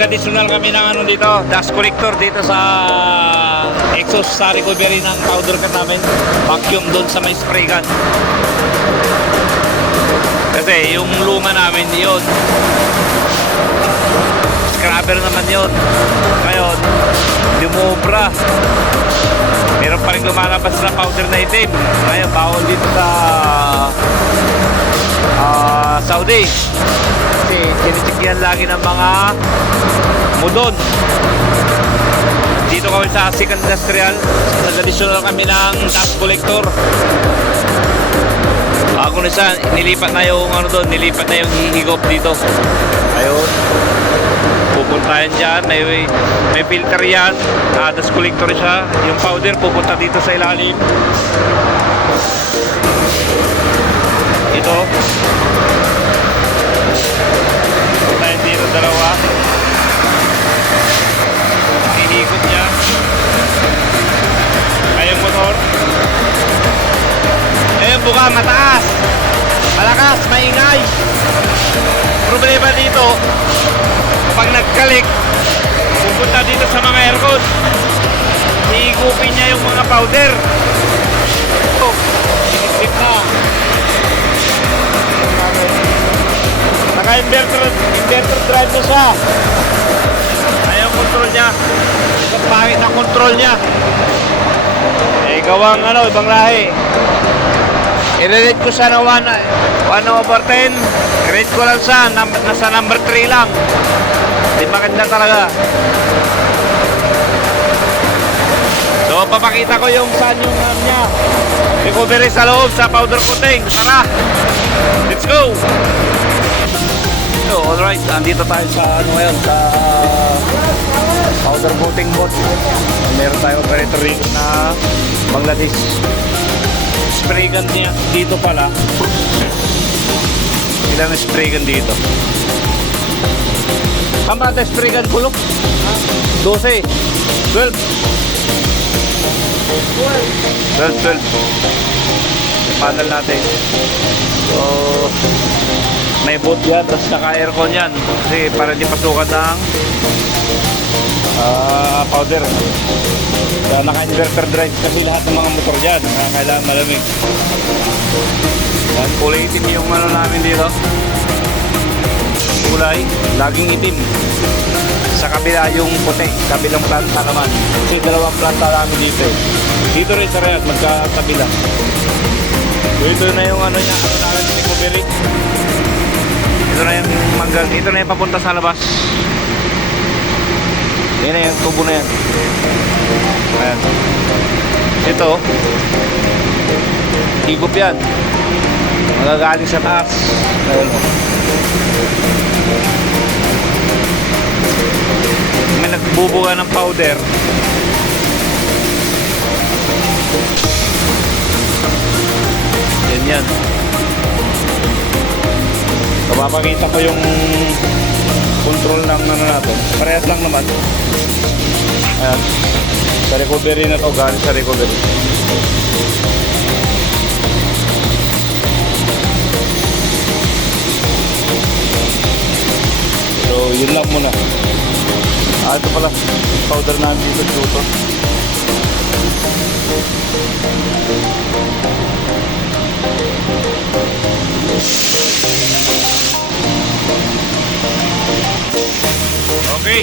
Nag-additional kami ng ano dito, dust collector dito sa exhaust sa recovery ng powder cut namin. Vacuum doon sa may spray gun. Kasi yung luma namin yun, scrubber naman yun. Ngayon, lumubra. Meron pa rin lumalabas na powder na itim. Ngayon, bawal dito sa Saudi. Kasi kinichikyan lagi ng mga mudon. Dito kami sa Asik Industrial. Nag-additional kami ng dust collector. Ako na siya, nilipat na yung ano doon, nilipat na yung hihigop dito. Ayun. Pupunta yan dyan, may filter yan. Dust collector siya. Yung powder pupunta dito sa ilalim. Ito. Pupunta yan dito, dalawa. Hihigop niya. Ayun motor. Ayun buka, mataas. Malakas, maingay. Problema dito, kapag nagkalik, pupunta dito sa mga aircon. Hihigupin niya yung mga powder. Oh, inisip na. Naka-inverter drive na siya. Ayaw control niya. Ang pangit ang control niya. Eh, gawang ano, ibang lahi. I-rate ko siya na 1/10. I-rate ko lang siya, nasa number 3 lang. Di maganda talaga. So, papakita ko yung saan yung niya. Recovery sa loob, sa powder coating. Tara! Let's go! So, alright. Andito tayo sa ano ngayon, sa powder coating bot. Meron tayong operator rito na Bangladesh. Spray gun niya dito pala. Ilan spray gun dito? Kamera tayo spray gun kulok? 12 12 panel natin. So may boot yan, tapos naka aircon yan kasi para di pasukan ng powder. Kaya naka-inverter drive kasi lahat ng mga motor dyan kailangan malamig. Yan, kulay itim yung ano namin dito. Kulay, laging itim. Sa kabila yung puti, kabilang planta naman. Kasi dalawang planta namin dito. Dito rin sa Riyadh, magkakabila. So ito na yung ano niya, ano namin yung recovery. Ito na yung manggang, ito na yung papunta sa labas. Yan na yung tubo na yan. Ayan. Ito higop yan, magagaling sa taas. Ayan. May nagbubuga ng powder. Yan. So, papakita ko yung control ng ano natin. Parehas lang naman. Ayan. Sa recovery na to, galing sa recovery. So, yun lang muna. Ito pala, powder namin dito dito. Okay.